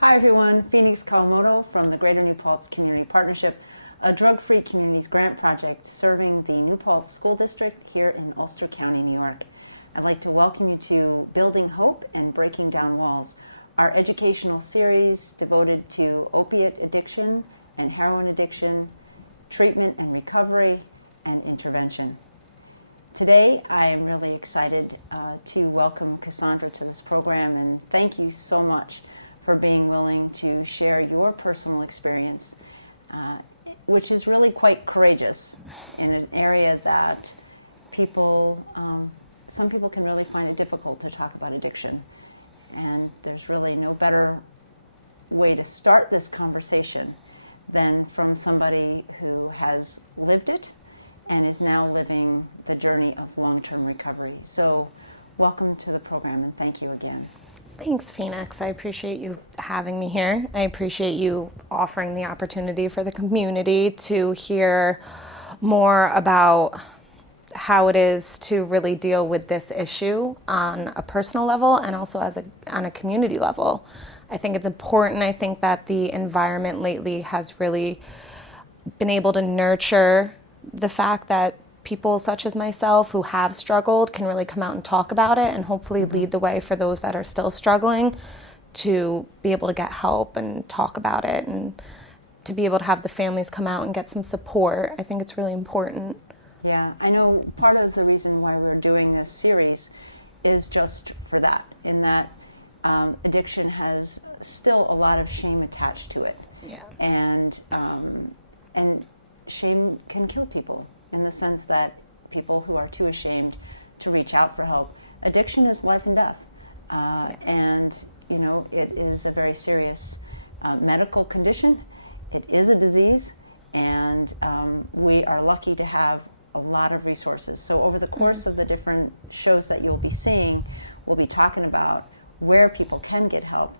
Hi everyone, Phoenix Kawamoto from the Greater New Paltz Community Partnership, a drug-free communities grant project serving the New Paltz School District here in Ulster County, New York. I'd like to welcome you to Building Hope and Breaking Down Walls, our educational series devoted to opiate addiction and heroin addiction, treatment and recovery, and intervention. Today, I am really excited to welcome Kasandra to this program, and thank you so much for being willing to share your personal experience, which is really quite courageous in an area that some people can really find it difficult to talk about addiction. And there's really no better way to start this conversation than from somebody who has lived it and is now living the journey of long-term recovery. So welcome to the program, and thank you again. Thanks, Phoenix. I appreciate you having me here. I appreciate you offering the opportunity for the community to hear more about how it is to really deal with this issue on a personal level and also on a community level. I think it's important. I think that the environment lately has really been able to nurture the fact that people such as myself who have struggled can really come out and talk about it and hopefully lead the way for those that are still struggling to be able to get help and talk about it and to be able to have the families come out and get some support. I think it's really important. Yeah, I know part of the reason why we're doing this series is just for that, in that addiction has still a lot of shame attached to it. Yeah. And shame can kill people, in the sense that people who are too ashamed to reach out for help. Addiction is life and death. And, you know, it is a very serious medical condition. It is a disease, and we are lucky to have a lot of resources. So over the course of the different shows that you'll be seeing, we'll be talking about where people can get help.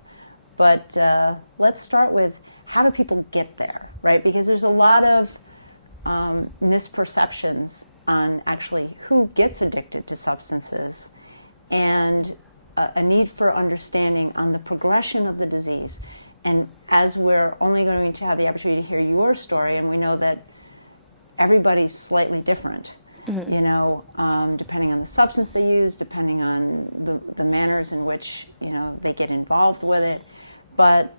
But let's start with, how do people get there, right? Because there's a lot of misperceptions on actually who gets addicted to substances, and a need for understanding on the progression of the disease. And as we're only going to have the opportunity to hear your story, and we know that everybody's slightly different, you know, depending on the substance they use, depending on the manners in which, you know, they get involved with it, but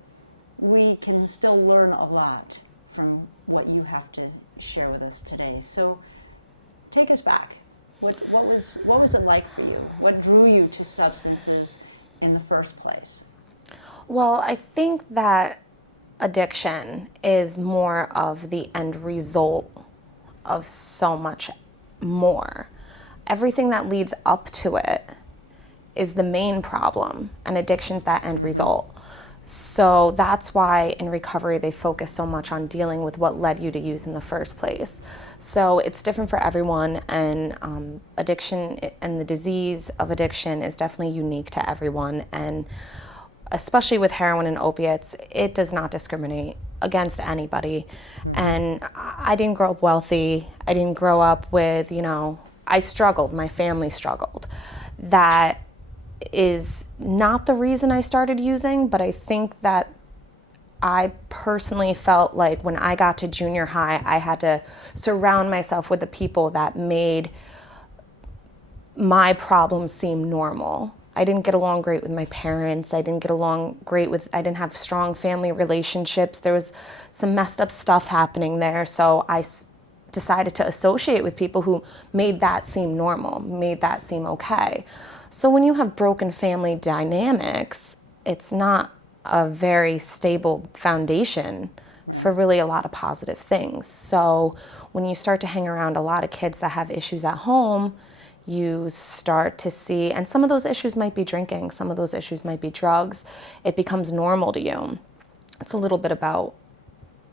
we can still learn a lot from what you have to share with us today. So take us back. What was it like for you? What drew you to substances in the first place? Well, I think that addiction is more of the end result of so much more. Everything that leads up to it is the main problem, and addiction's that end result. So that's why in recovery they focus so much on dealing with what led you to use in the first place. So it's different for everyone, and addiction and the disease of addiction is definitely unique to everyone. And especially with heroin and opiates, it does not discriminate against anybody. And I didn't grow up wealthy. I didn't grow up with, you know, I struggled. My family struggled. That is not the reason I started using, but I think that I personally felt like when I got to junior high, I had to surround myself with the people that made my problems seem normal. I didn't get along great with my parents. I didn't have strong family relationships. There was some messed up stuff happening there. So I decided to associate with people who made that seem normal, made that seem okay. So when you have broken family dynamics, it's not a very stable foundation for really a lot of positive things. So when you start to hang around a lot of kids that have issues at home, you start to see, and some of those issues might be drinking, some of those issues might be drugs. It becomes normal to you. It's a little bit about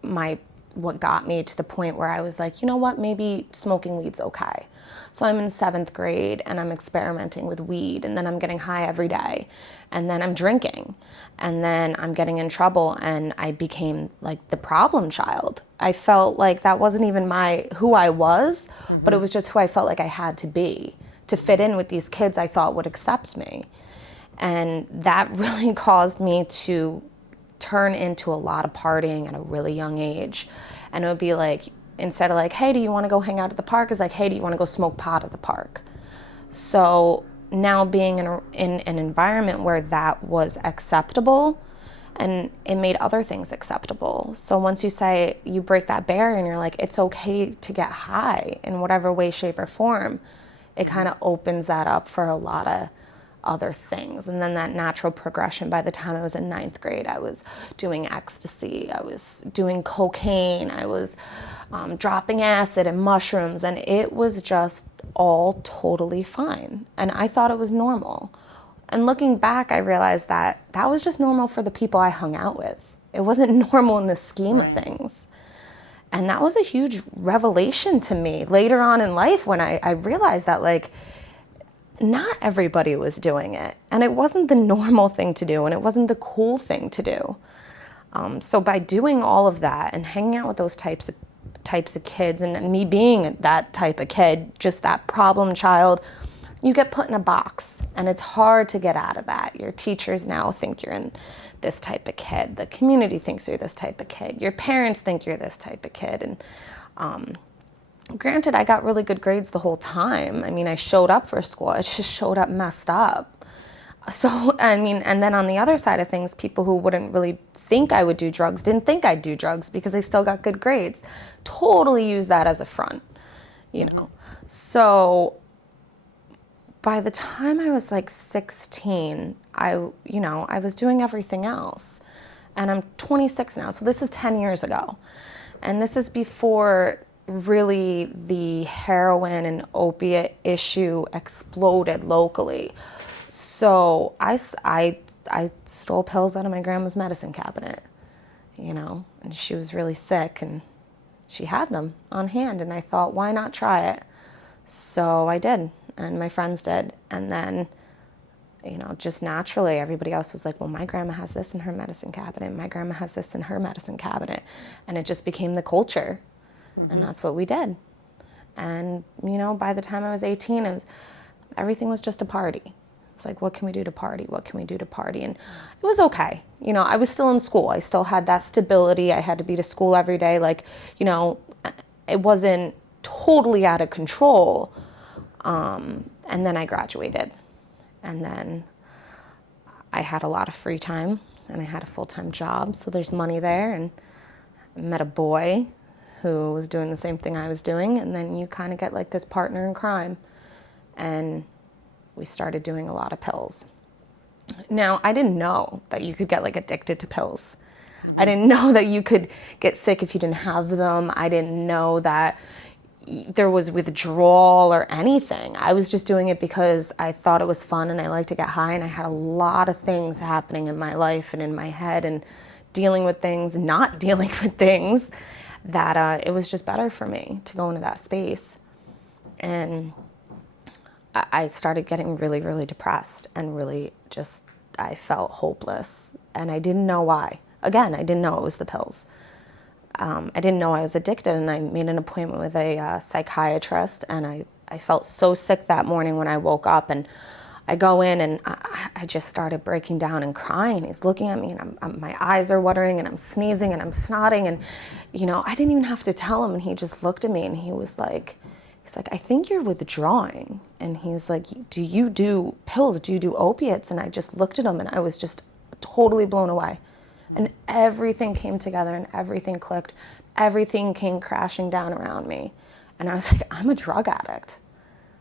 what got me to the point where I was like, you know what, maybe smoking weed's okay. So I'm in 7th grade and I'm experimenting with weed, and then I'm getting high every day, and then I'm drinking, and then I'm getting in trouble, and I became like the problem child. I felt like that wasn't even who I was, but it was just who I felt like I had to be to fit in with these kids I thought would accept me. And that really caused me to turn into a lot of partying at a really young age. And it would be like, instead of like, hey, do you want to go hang out at the park? It's like, hey, do you want to go smoke pot at the park? So now being in an environment where that was acceptable, and it made other things acceptable. So once you break that barrier and you're like, it's okay to get high in whatever way, shape, or form, it kind of opens that up for a lot of other things. And then that natural progression, by the time I was in 9th grade, I was doing ecstasy, I was doing cocaine, I was dropping acid and mushrooms, and it was just all totally fine. And I thought it was normal. And looking back, I realized that that was just normal for the people I hung out with. It wasn't normal in the scheme of things. And that was a huge revelation to me later on in life when I realized that, like, not everybody was doing it. And it wasn't the normal thing to do, and it wasn't the cool thing to do. So by doing all of that and hanging out with those types of kids, and me being that type of kid, just that problem child, you get put in a box, and it's hard to get out of that. Your teachers now think you're in this type of kid. The community thinks you're this type of kid. Your parents think you're this type of kid. And granted, I got really good grades the whole time. I mean, I showed up for school. I just showed up messed up. So, I mean, and then on the other side of things, people who wouldn't really think I would do drugs didn't think I'd do drugs because I still got good grades. Totally use that as a front, you know. So by the time I was like 16, I was doing everything else. And I'm 26 now, so this is 10 years ago. And this is before really the heroin and opiate issue exploded locally. So I stole pills out of my grandma's medicine cabinet, you know, and she was really sick and she had them on hand, and I thought, why not try it? So I did, and my friends did. And then, you know, just naturally, everybody else was like, well, my grandma has this in her medicine cabinet. My grandma has this in her medicine cabinet. And it just became the culture. And that's what we did. And, you know, by the time I was 18, everything was just a party. It's like, what can we do to party? What can we do to party? And it was okay. You know, I was still in school. I still had that stability. I had to be to school every day. Like, you know, it wasn't totally out of control. And then I graduated. And then I had a lot of free time, and I had a full-time job. So there's money there. And I met a boy who was doing the same thing I was doing. And then you kind of get like this partner in crime. And we started doing a lot of pills. Now, I didn't know that you could get like addicted to pills. I didn't know that you could get sick if you didn't have them. I didn't know that there was withdrawal or anything. I was just doing it because I thought it was fun and I liked to get high, and I had a lot of things happening in my life and in my head and dealing with things, not dealing with things, that it was just better for me to go into that space. And I started getting really, really depressed and really just, I felt hopeless, and I didn't know why. Again, I didn't know it was the pills. I didn't know I was addicted, and I made an appointment with a psychiatrist, and I felt so sick that morning when I woke up, and I go in, and I just started breaking down and crying, and he's looking at me, and my eyes are watering, and I'm sneezing, and I'm snotting, and, you know, I didn't even have to tell him, and he just looked at me, and he's like, I think you're withdrawing. And he's like, do you do pills? Do you do opiates? And I just looked at him, and I was just totally blown away. And everything came together, and everything clicked. Everything came crashing down around me. And I was like, I'm a drug addict.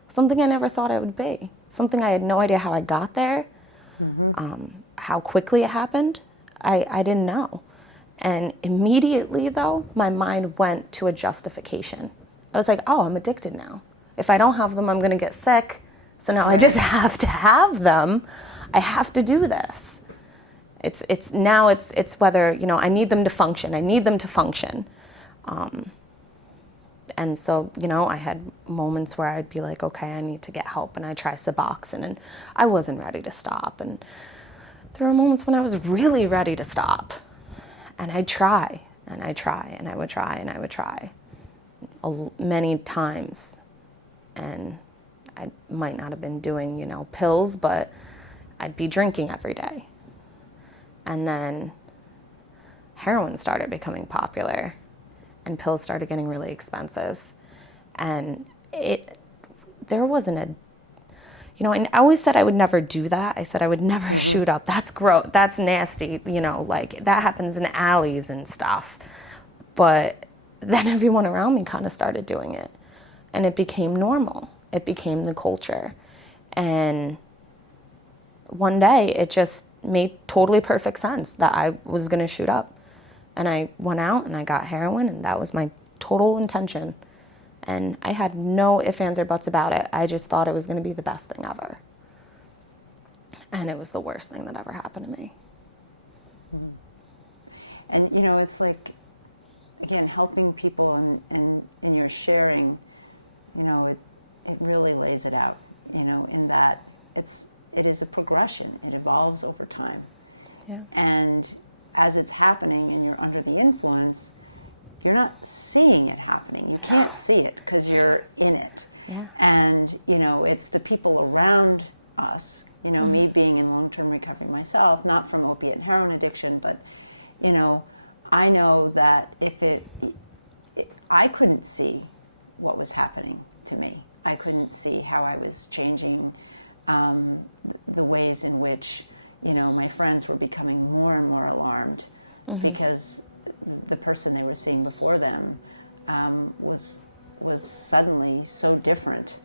Something I never thought I would be. Something I had no idea how I got there. How quickly it happened, I didn't know. And immediately, though, my mind went to a justification. I was like, oh, I'm addicted now. If I don't have them, I'm going to get sick. So now I just have to have them. I have to do this. It's whether, you know, I need them to function. I need them to function. And so, you know, I had moments where I'd be like, okay, I need to get help. And I try Suboxone, and I wasn't ready to stop. And there were moments when I was really ready to stop. And I'd try, and I'd try, and I would try, and I would try. Many times. And I might not have been doing, you know, pills, but I'd be drinking every day. And then heroin started becoming popular and pills started getting really expensive. And there wasn't a, and I always said I would never do that. I said I would never shoot up. That's gross. That's nasty. Like that happens in alleys and stuff. But then everyone around me kind of started doing it. And it became normal. It became the culture. And one day it just made totally perfect sense that I was going to shoot up. And I went out and I got heroin, and that was my total intention. And I had no ifs, ands, or buts about it. I just thought it was going to be the best thing ever. And it was the worst thing that ever happened to me. And, it's like, again, helping people and in your sharing, it really lays it out, in that it is a progression. It evolves over time. Yeah. And as it's happening and you're under the influence, you're not seeing it happening. You can't see it because you're in it. Yeah. And, it's the people around us, me being in long-term recovery myself, not from opiate and heroin addiction, but, I know that I couldn't see what was happening to me. I couldn't see how I was changing the ways in which, my friends were becoming more and more alarmed because the person they were seeing before them was suddenly so different,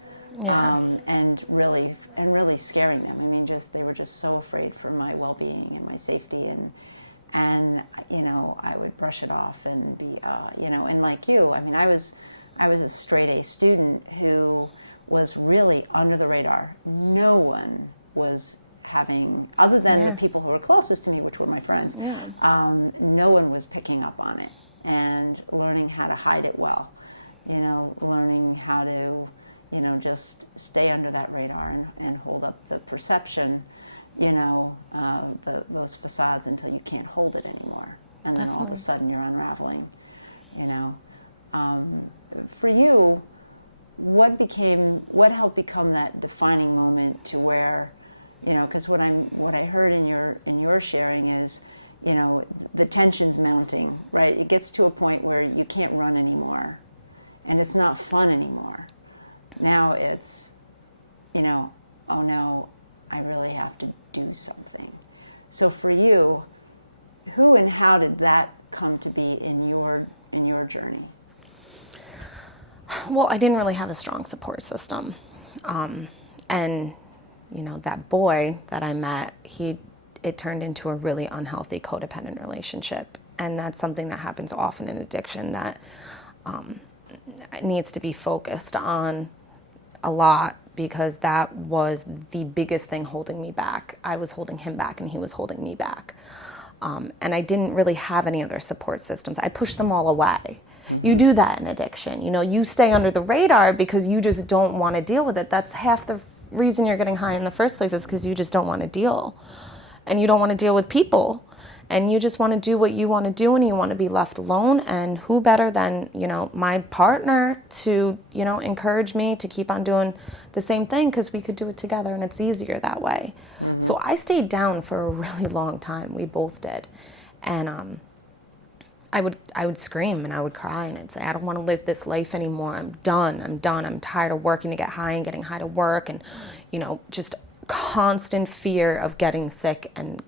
and really scaring them. I mean, they were just so afraid for my well-being and my safety, and I would brush it off and be and like you, I mean, I was a straight A student who was really under the radar. No one was having, other than the people who were closest to me, which were my friends, no one was picking up on it and learning how to hide it well, learning how to, just stay under that radar and hold up the perception, those facades until you can't hold it anymore. And then all of a sudden you're unraveling, For you, what helped become that defining moment to where, because what I heard in your sharing is, the tension's mounting, right? It gets to a point where you can't run anymore, and it's not fun anymore. Now it's, oh no, I really have to do something. So for you, who and how did that come to be in your journey? Well, I didn't really have a strong support system. And, that boy that I met, it turned into a really unhealthy codependent relationship. And that's something that happens often in addiction that needs to be focused on a lot, because that was the biggest thing holding me back. I was holding him back and he was holding me back. And I didn't really have any other support systems. I pushed them all away. You do that in addiction. You stay under the radar because you just don't want to deal with it. That's half the reason you're getting high in the first place, is because you just don't want to deal. And you don't want to deal with people. And you just want to do what you want to do, and you want to be left alone. And who better than, my partner to, encourage me to keep on doing the same thing, because we could do it together and it's easier that way. So I stayed down for a really long time. We both did. And I would scream and I would cry and I'd say, I don't want to live this life anymore. I'm done. I'm tired of working to get high and getting high to work, and, just constant fear of getting sick. And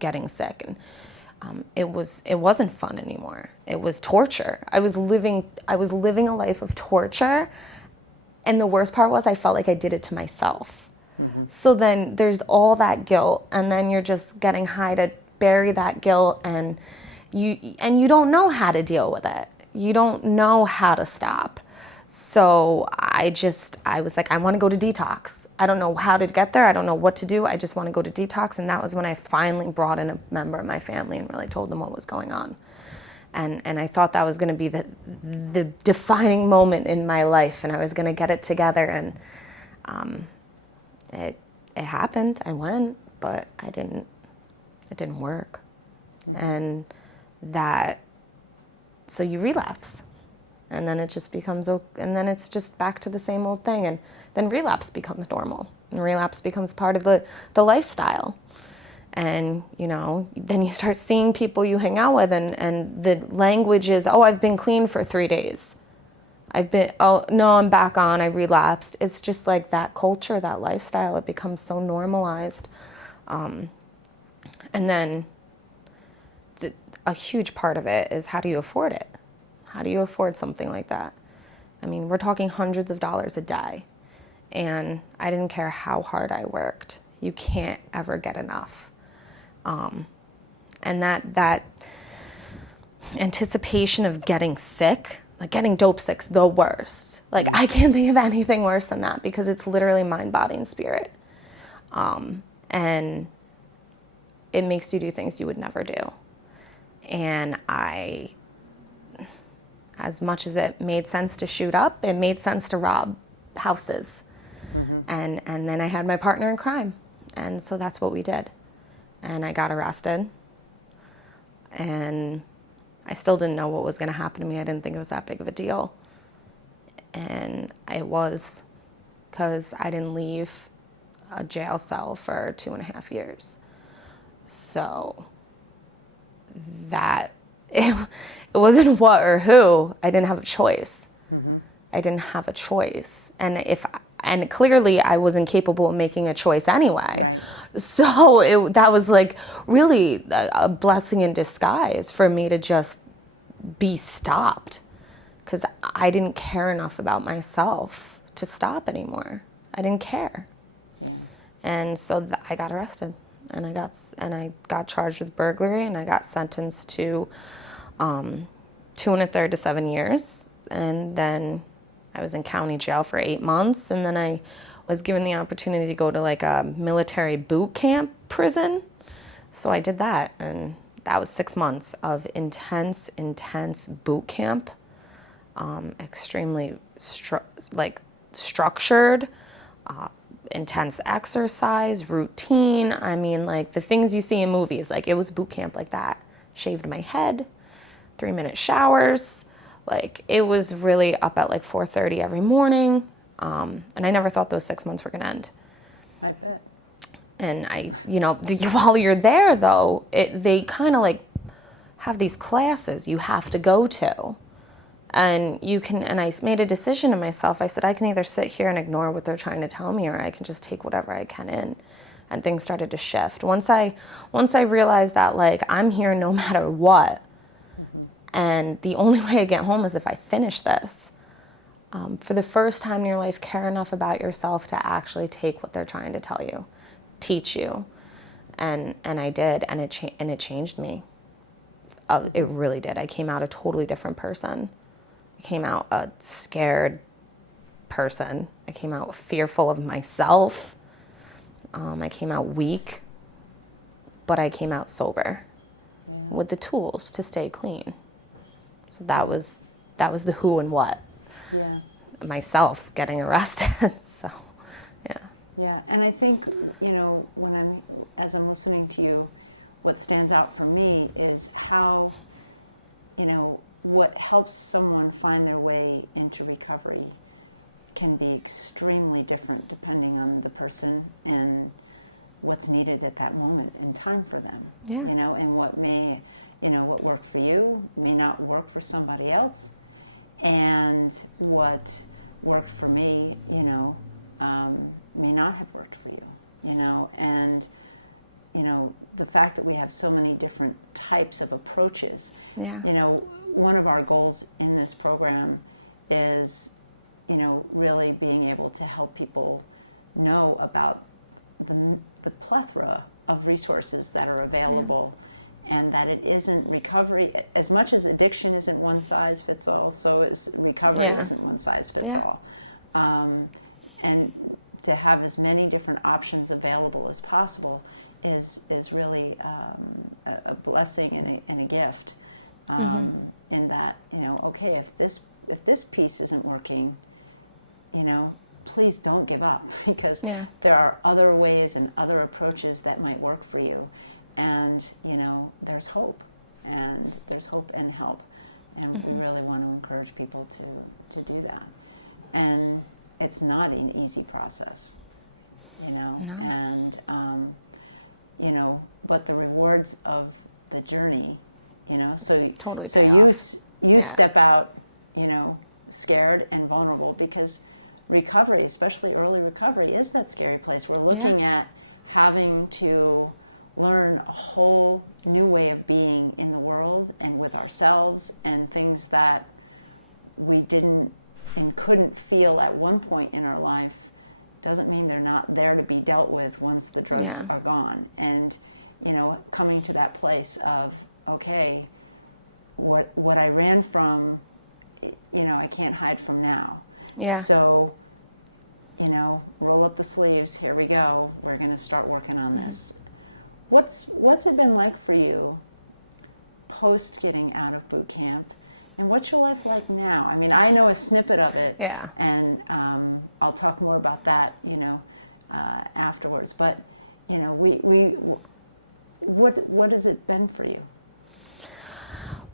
it wasn't fun anymore. It was torture. I was living a life of torture. And the worst part was I felt like I did it to myself. So then there's all that guilt, and then you're just getting high to bury that guilt, and you don't know how to deal with it. You don't know how to stop. So I was like, I want to go to detox. I don't know how to get there. I don't know what to do. I just want to go to detox. And that was when I finally brought in a member of my family and really told them what was going on. And I thought that was going to be the defining moment in my life, and I was going to get it together. And it happened. I went, but it didn't work. And so you relapse, and then it just becomes, and then it's just back to the same old thing, and then relapse becomes normal, and relapse becomes part of the lifestyle. And, you know, then you start seeing people you hang out with, and the language is, oh, I've been clean for 3 days. Oh, no, I'm back on, I relapsed. It's just like that culture, that lifestyle, it becomes so normalized. And then a huge part of it is, how do you afford it? How do you afford something like that? I mean, we're talking hundreds of dollars a day. And I didn't care how hard I worked. You can't ever get enough. And that anticipation of getting sick, like getting dope sick's the worst. Like, I can't think of anything worse than that, because it's literally mind, body, and spirit. And it makes you do things you would never do. And as much as it made sense to shoot up, it made sense to rob houses. And then I had my partner in crime. And so that's what we did. And I got arrested. And I still didn't know what was going to happen to me. I didn't think it was that big of a deal. And it was, because I didn't leave a jail cell for 2.5 years. So that, it wasn't what or who. I didn't have a choice. I didn't have a choice. And clearly I was incapable of making a choice anyway. Right. So that was like really a blessing in disguise for me to just be stopped, because I didn't care enough about myself to stop anymore. I didn't care. Yeah. And so I got arrested, and I got charged with burglary, and I got sentenced to 2 1/3 to 7 years. And then I was in county jail for 8 months, and then I was given the opportunity to go to like a military boot camp prison. So I did that, and that was 6 months of intense boot camp, extremely structured, intense exercise, routine. I mean, like the things you see in movies, like it was boot camp like that. Shaved my head, 3-minute showers. Like, it was really up at like 4:30 every morning. And I never thought those 6 months were going to end. I bet. And while you're there, though, they kind of like have these classes you have to go to. And I made a decision to myself. I said, I can either sit here and ignore what they're trying to tell me, or I can just take whatever I can in. And things started to shift. Once I realized that, like, I'm here no matter what. And the only way I get home is if I finish this. For the first time in your life, care enough about yourself to actually take what they're trying to tell you, teach you. And I did, and it changed me. It really did. I came out a totally different person. I came out a scared person. I came out fearful of myself. I came out weak, but I came out sober. Yeah. With the tools to stay clean. So that was the who and what. Yeah. Myself getting arrested. So, yeah. Yeah, and I think, as I'm listening to you, what stands out for me is how, what helps someone find their way into recovery can be extremely different depending on the person and what's needed at that moment in time for them. Yeah. And what what worked for you may not work for somebody else, and what worked for me, may not have worked for you, and the fact that we have so many different types of approaches. Yeah. One of our goals in this program is, really being able to help people know about the plethora of resources that are available. Yeah. And that it isn't recovery, as much as addiction isn't one size fits all, so is recovery isn't one size fits all. And to have as many different options available as possible is really a blessing and a gift. In that, okay, if this piece isn't working, please don't give up, because there are other ways and other approaches that might work for you. And, there's hope, and there's hope and help. And we really want to encourage people to do that. And it's not an easy process, No. And, but the rewards of the journey, so Totally so pay off. you step out, scared and vulnerable, because recovery, especially early recovery, is that scary place. We're looking at having to learn a whole new way of being in the world and with ourselves, and things that we didn't and couldn't feel at one point in our life doesn't mean they're not there to be dealt with once the drugs are gone. And coming to that place of, okay, what I ran from, I can't hide from now. So roll up the sleeves, here we go, we're going to start working on this. What's it been like for you post getting out of boot camp? And what's your life like now? I mean, I know a snippet of it, and I'll talk more about that, afterwards. But, what has it been for you?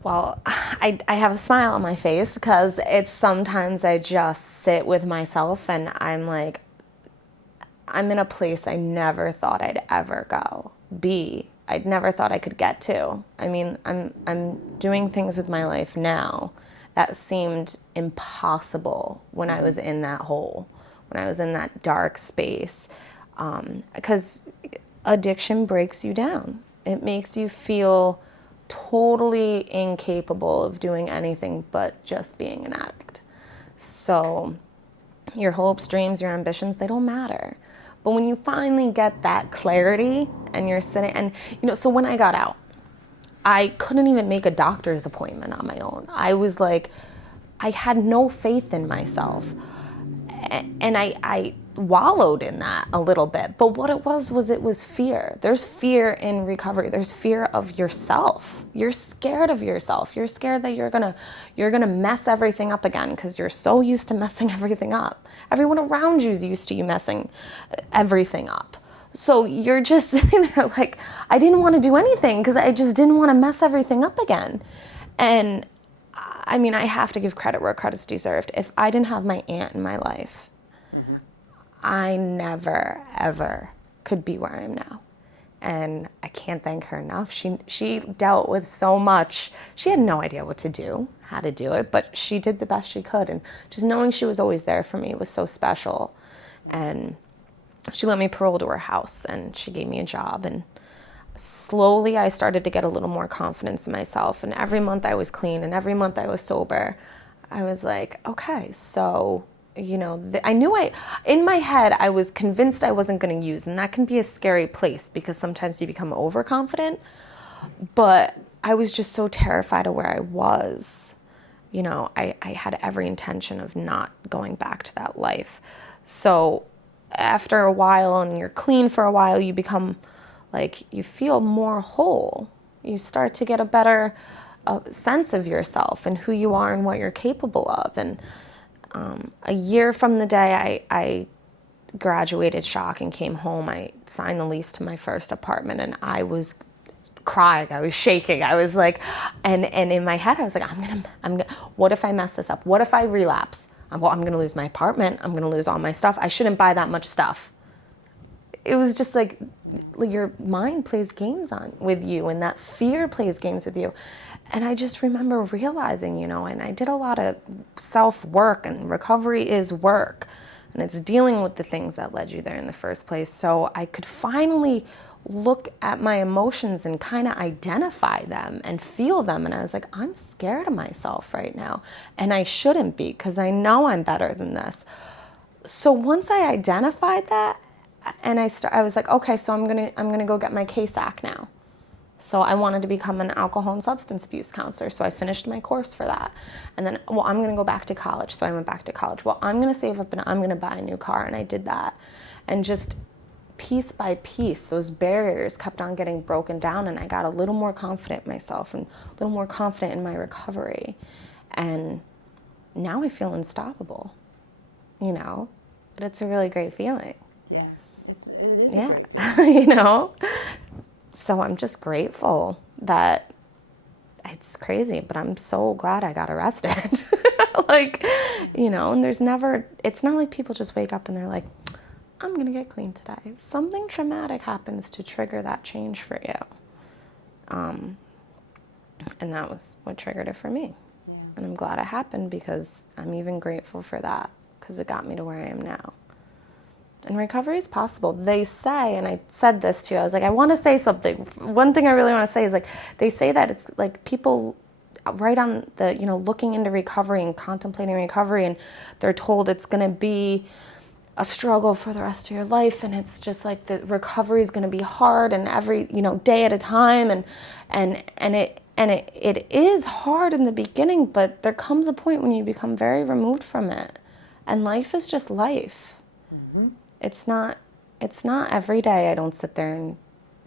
Well, I have a smile on my face, because it's sometimes I just sit with myself and I'm like, I'm in a place I never thought I'd ever go. I'd never thought I could get to. I mean, I'm doing things with my life now that seemed impossible when I was in that hole, when I was in that dark space. Because addiction breaks you down. It makes you feel totally incapable of doing anything but just being an addict. So your hopes, dreams, your ambitions, they don't matter. But when you finally get that clarity and you're sitting, and so when I got out, I couldn't even make a doctor's appointment on my own. I was like, I had no faith in myself. And I wallowed in that a little bit. But what it was fear. There's fear in recovery. There's fear of yourself. You're scared of yourself. You're scared that you're gonna mess everything up again, because you're so used to messing everything up. Everyone around you is used to you messing everything up. So you're just sitting there like, I didn't want to do anything because I just didn't want to mess everything up again. And I mean, I have to give credit where credit's deserved. If I didn't have my aunt in my life, I never, ever could be where I am now. And I can't thank her enough. She dealt with so much. She had no idea what to do, how to do it, but she did the best she could. And just knowing she was always there for me was so special. And she let me parole to her house, and she gave me a job. And slowly I started to get a little more confidence in myself. And every month I was clean, and every month I was sober. I was like, okay, so... I knew in my head, I was convinced I wasn't going to use, and that can be a scary place because sometimes you become overconfident, but I was just so terrified of where I was. I had every intention of not going back to that life. So after a while, and you're clean for a while, you become like, you feel more whole. You start to get a better sense of yourself and who you are and what you're capable of. And a year from the day I graduated shock and came home, I signed the lease to my first apartment, and I was crying. I was shaking. I was like, and in my head, I was like, I'm gonna, what if I mess this up? What if I relapse? I'm going to lose my apartment. I'm going to lose all my stuff. I shouldn't buy that much stuff. It was just like, your mind plays games with you, and that fear plays games with you. And I just remember realizing, and I did a lot of self-work, and recovery is work. And it's dealing with the things that led you there in the first place. So I could finally look at my emotions and kind of identify them and feel them. And I was like, I'm scared of myself right now. And I shouldn't be, because I know I'm better than this. So once I identified that, and I was like, okay, so I'm gonna go get my KSAC now. So I wanted to become an alcohol and substance abuse counselor. So I finished my course for that. And then, I'm going to go back to college. So I went back to college. I'm going to save up and I'm going to buy a new car. And I did that. And just piece by piece, those barriers kept on getting broken down. And I got a little more confident in myself and a little more confident in my recovery. And now I feel unstoppable. It's a really great feeling. Yeah, it is a great feeling. So I'm just grateful that it's crazy, but I'm so glad I got arrested. And it's not like people just wake up and they're like, I'm going to get clean today. Something traumatic happens to trigger that change for you. And that was what triggered it for me. Yeah. And I'm glad it happened, because I'm even grateful for that, because it got me to where I am now. And recovery is possible. They say, and I said this too, I was like, I want to say something. One thing I really want to say is, like, they say that it's like people right on the, looking into recovery and contemplating recovery, and they're told it's going to be a struggle for the rest of your life, and it's just like the recovery is going to be hard, and every day at a time, and it is hard in the beginning, but there comes a point when you become very removed from it, and life is just life. Mm-hmm. It's not every day. I don't sit there and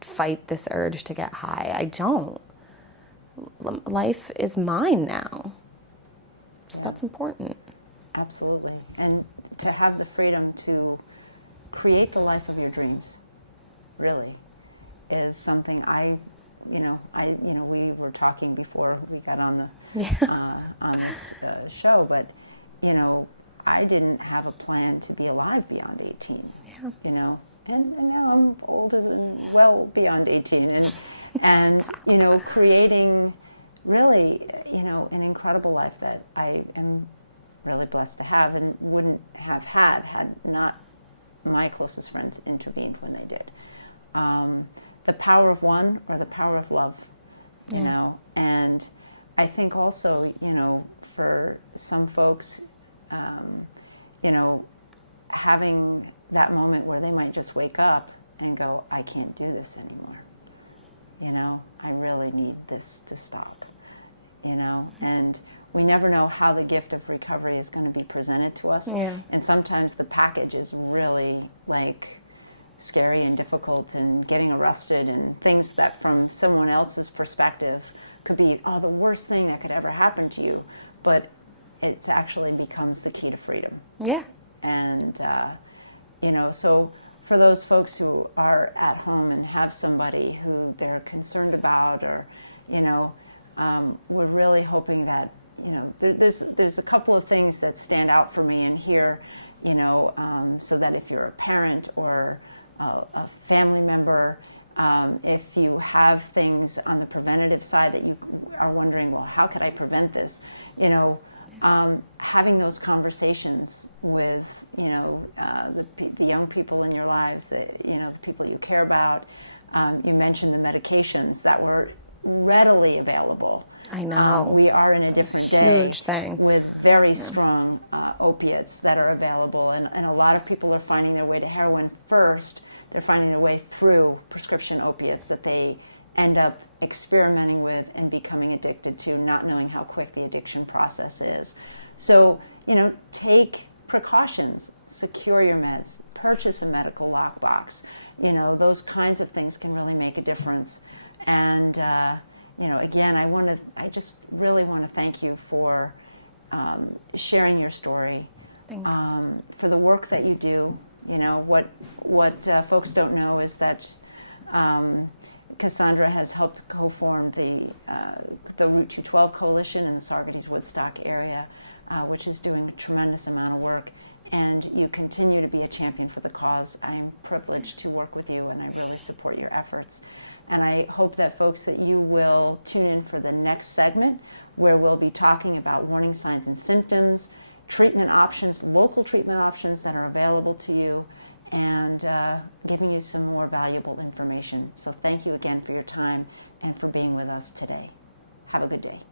fight this urge to get high. I don't. Life is mine now, so that's important. Absolutely. And to have the freedom to create the life of your dreams, really, is something we were talking before we got on the on this show, but I didn't have a plan to be alive beyond 18. Yeah. And now I'm older than well beyond 18, and creating really an incredible life that I am really blessed to have, and wouldn't have had not my closest friends intervened when they did. The power of one, or the power of love, and I think also, for some folks, having that moment where they might just wake up and go, I can't do this anymore. I really need this to stop, and we never know how the gift of recovery is going to be presented to us. Yeah. And sometimes the package is really scary and difficult, and getting arrested, and things that from someone else's perspective could be, the worst thing that could ever happen to you. But it actually becomes the key to freedom. Yeah. And, so for those folks who are at home and have somebody who they're concerned about, or, we're really hoping that, there's a couple of things that stand out for me in here, so that if you're a parent or a family member, if you have things on the preventative side that you are wondering, well, how could I prevent this? Having those conversations with, the young people in your lives, the people you care about. You mentioned the medications that were readily available. I know. We are in a different day with very strong opiates that are available, and a lot of people are finding their way to heroin first. They're finding their way through prescription opiates that they end up experimenting with and becoming addicted to, not knowing how quick the addiction process is. So, take precautions, secure your meds, purchase a medical lockbox. Those kinds of things can really make a difference. And, again, I just really want to thank you for sharing your story. Thanks. For the work that you do. What folks don't know is that Kasandra has helped co-form the Route 212 Coalition in the Saugerties-Woodstock area, which is doing a tremendous amount of work, and you continue to be a champion for the cause. I am privileged to work with you, and I really support your efforts. And I hope that folks, that you will tune in for the next segment, where we'll be talking about warning signs and symptoms, treatment options, local treatment options that are available to you, and giving you some more valuable information. So thank you again for your time and for being with us today. Have a good day.